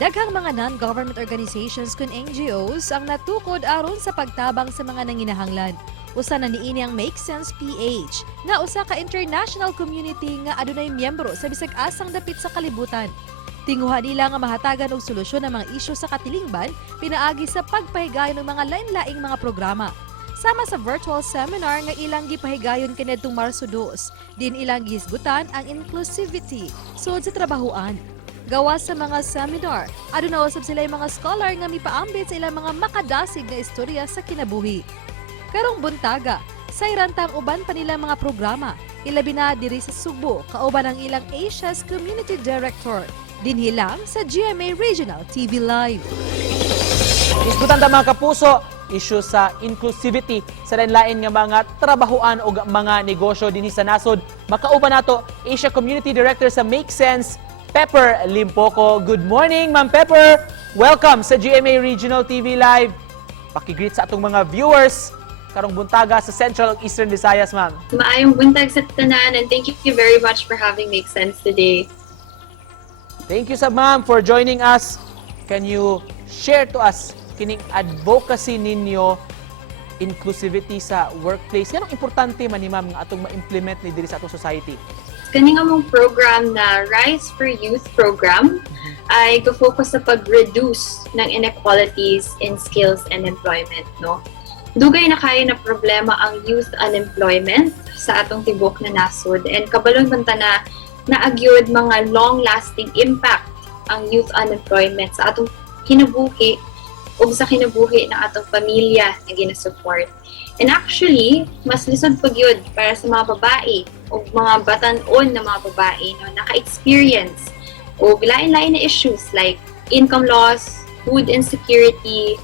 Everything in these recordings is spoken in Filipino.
Daghang mga non-government organizations kun NGOs ang natukod aron sa pagtabang sa mga nanginahanglan. Usa na niini ang Make Sense PH, nga usa ka international community nga adunay miyembro sa bisag asang dapit sa kalibutan. Tinguha nila nga mahatagan og solusyon ang mga isyu sa katilingban pinaagi sa pagpahigayon ng mga lain-laing mga programa. Sama sa virtual seminar nga ilang gipahigayon kaniadtong Marso 2, din ilang gihisgutan ang inclusivity sud sa trabahoan. Gawa sa mga seminar, aduna usab sila mga scholar nga mipaambit sa ilang mga makadasig nga istorya sa kinabuhi. Karong buntaga, sayrantang uban pa nila mga programa, ilabi na diri sa Subo, kauban ang ilang Asia's Community Director, dinhilang sa GMA Regional TV Live. Isgutan ta mga kapuso, issue sa inclusivity sa lain-lain nga mga trabahoan o mga negosyo dinhi sa nasod. Makauban nato Asia Community Director sa Make Sense, Pepper Limpoco. Good morning, Ma'am Pepper. Welcome sa GMA Regional TV Live. Pakigreet sa atong mga viewers karong buntaga sa Central ug Eastern Visayas, ma'am. Maayong buntag sa tanan, and thank you very much for having Make Sense today. Thank you sa ma'am for joining us. Can you share to us kining advocacy ninyo inclusivity sa workplace? Ganong importante man ni ma'am nga atong ma-implement ni diri sa atong society? Kaning among program na Rise for Youth program ay go-focus sa pag-reduce ng inequalities in skills and employment, no? Dugay na kayo na problema ang youth unemployment sa atong tibok na nasod, and kabalon man ta na naagyod mga long-lasting impact ang youth unemployment sa atong kinabuhi o sa kinabuhi ng atong pamilya na ginasupport. And actually, mas lisod pag yun para sa mga babae o mga batan-on na mga babae no, naka-experience o lain-lain na issues like income loss, food insecurity,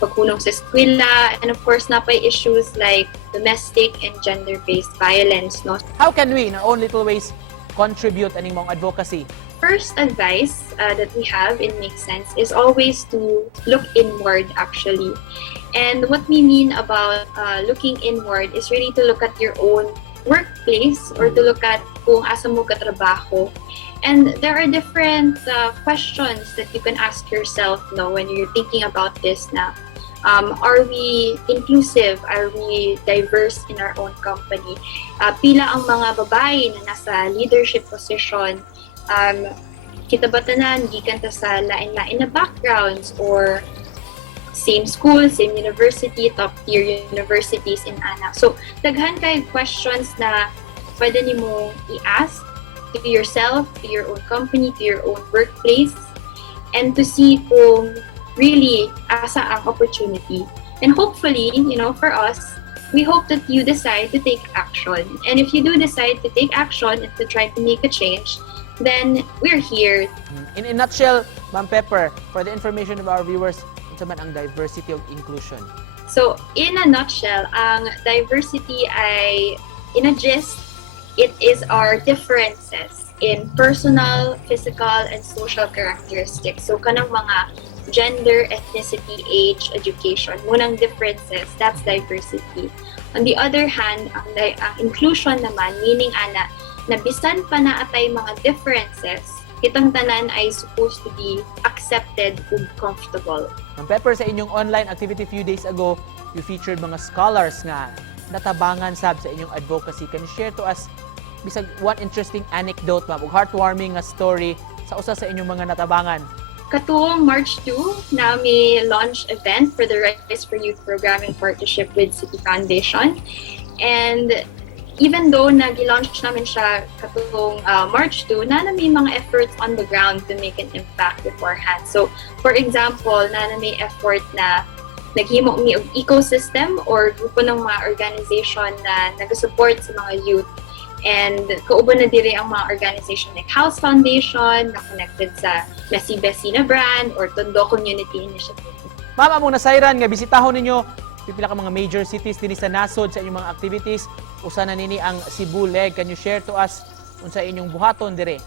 pagkulong sa eskwela, and of course, napay issues like domestic and gender-based violence. No? How can we, in our own little ways, contribute aning mong advocacy? First advice that we have in Make Sense is always to look inward, actually. And what we mean about looking inward is really to look at your own workplace or to look at kung asa mo katrabaho. And there are different questions that you can ask yourself no, when you're thinking about this na. Are we inclusive? Are we diverse in our own company? Pila ang mga babae na nasa leadership position? Kita ba tanan, gikan ta sa lain-lain na backgrounds or same school, same university, top-tier universities in ANA. So, daghan kay questions na pwede nimo i-ask to yourself, to your own company, to your own workplace, and to see kung really asa ang opportunity. And hopefully, you know, for us, we hope that you decide to take action. And if you do decide to take action and to try to make a change, then we're here. In a nutshell, Ma'am Pepper, for the information of our viewers, ito man ang diversity of inclusion. So, in a nutshell, ang diversity ay, in a gist, it is our differences in personal, physical, and social characteristics. So, kanang mga gender, ethnicity, age, education, munang differences, that's diversity. On the other hand, ang inclusion naman, meaning ana, na bisan pa na atay mga differences, kitang tanan ay supposed to be accepted ug comfortable. Ma'am Pepper, sa inyong online activity few days ago, you featured mga scholars nga natabangan sab sa inyong advocacy. Can you share to us bisag one interesting anecdote, ma'am, ug heartwarming nga story sa usa sa inyong mga natabangan? Katuong March 2, nami launch event for the Rise for Youth program in partnership with City Foundation. And even though nag-launch namin siya katuong March 2, nami mga efforts on the ground to make an impact beforehand. So, for example, nami effort na naghimo mi og ecosystem or grupo ng mga organization na nag-support sa mga youth. And kauban na diri ang mga organization like House Foundation na connected sa Messy Bessie na brand or Tondo Community Initiative. Ma'am, among nasayran nga bisitahon ninyo pipila ka mga major cities dinhi sa nasod sa inyong mga activities. Usa na nini ang Cebu leg. Can you share to us unsa inyong buhaton dire?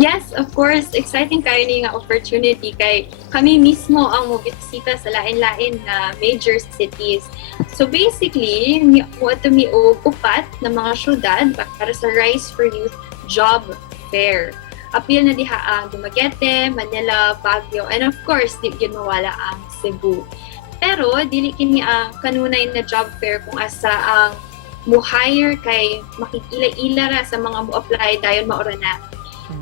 Yes, of course. Exciting kayo ni nga opportunity kay kami mismo ang mobisita sa lain-lain na major cities. So basically, to mi og upat na mga syudad para sa Rise for Youth Job Fair. appeal na diha ang Dumaguete, Manila, Baguio, and of course, di yun mawala ang Cebu. Pero, dili kini ang kanunay na job fair kung asa ang mo-hire kay makikila-ila ra sa mga mo-apply dayon maura na.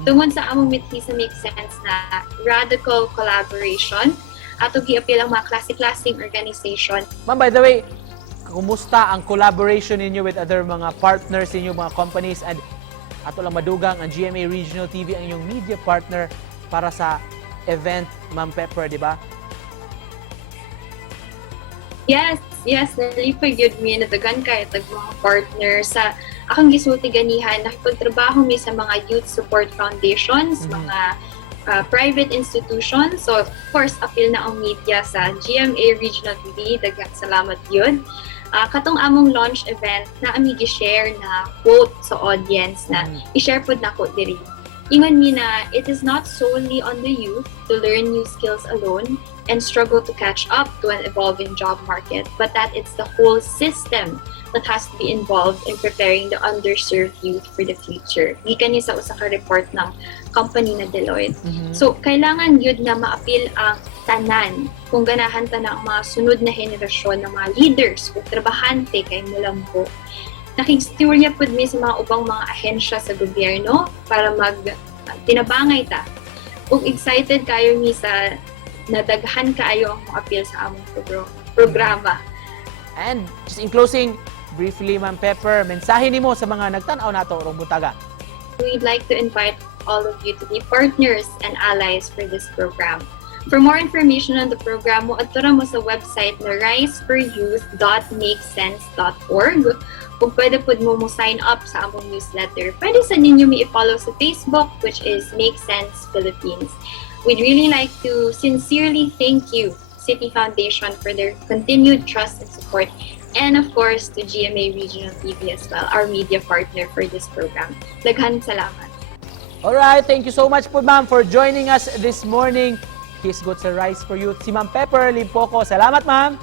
Tungod sa among mithi sa make sense na radical collaboration at gi-appeal ang mga klase-klaseng organisasyon. Ma'am, by the way, kumusta ang collaboration ninyo with other mga partners ninyo, mga companies, and ato lang madugang ang GMA Regional TV ang inyong media partner para sa event, Ma'am Pepper, di ba? Yes, nalipay yun mi nadagan kay tag mga partner sa akong gisulti ganihan nakipagtrabaho mi sa mga youth support foundations, mga private institutions. So of course appeal na ang media sa GMA Regional TV, daghang salamat yun. Katong among launch event na ami gi-share na quote sa audience na i-share pod nako diri. Ingon mi na it is not solely on the youth to learn new skills alone and struggle to catch up to an evolving job market, but that it's the whole system that has to be involved in preparing the underserved youth for the future. Gikan niya sa usa ka report ng company na Deloitte. So, kailangan yun na ma-appeal ang tanan kung ganahan ta na ang mga sunod na henerasyon ng mga leaders o trabahante kay Mulambo. Nakikistorya po mi sa mga ubang mga ahensya sa gobyerno para tinabangay ta. Kung excited kayo mi sa nadaghan kaayo ang appeal sa among programa. And just in closing, briefly, Ma'am Pepper, mensahe nimo sa mga nagtanaw nato rong buntaga. We'd like to invite all of you to be partners and allies for this program. For more information on the program, moadto ra mo sa website na riseforyouth.makesense.org. Kung pwede po mo sign up sa among newsletter, pwede sa ninyo i-follow sa Facebook, which is Make Sense Philippines. We'd really like to sincerely thank you, City Foundation, for their continued trust and support, and of course to GMA Regional TV as well, our media partner for this program. Daghan salamat. Alright, thank you so much po, Ma'am, for joining us this morning. Hisgot sa Rise for Youth. Si Ma'am Pepper Limpoco. Salamat, Ma'am!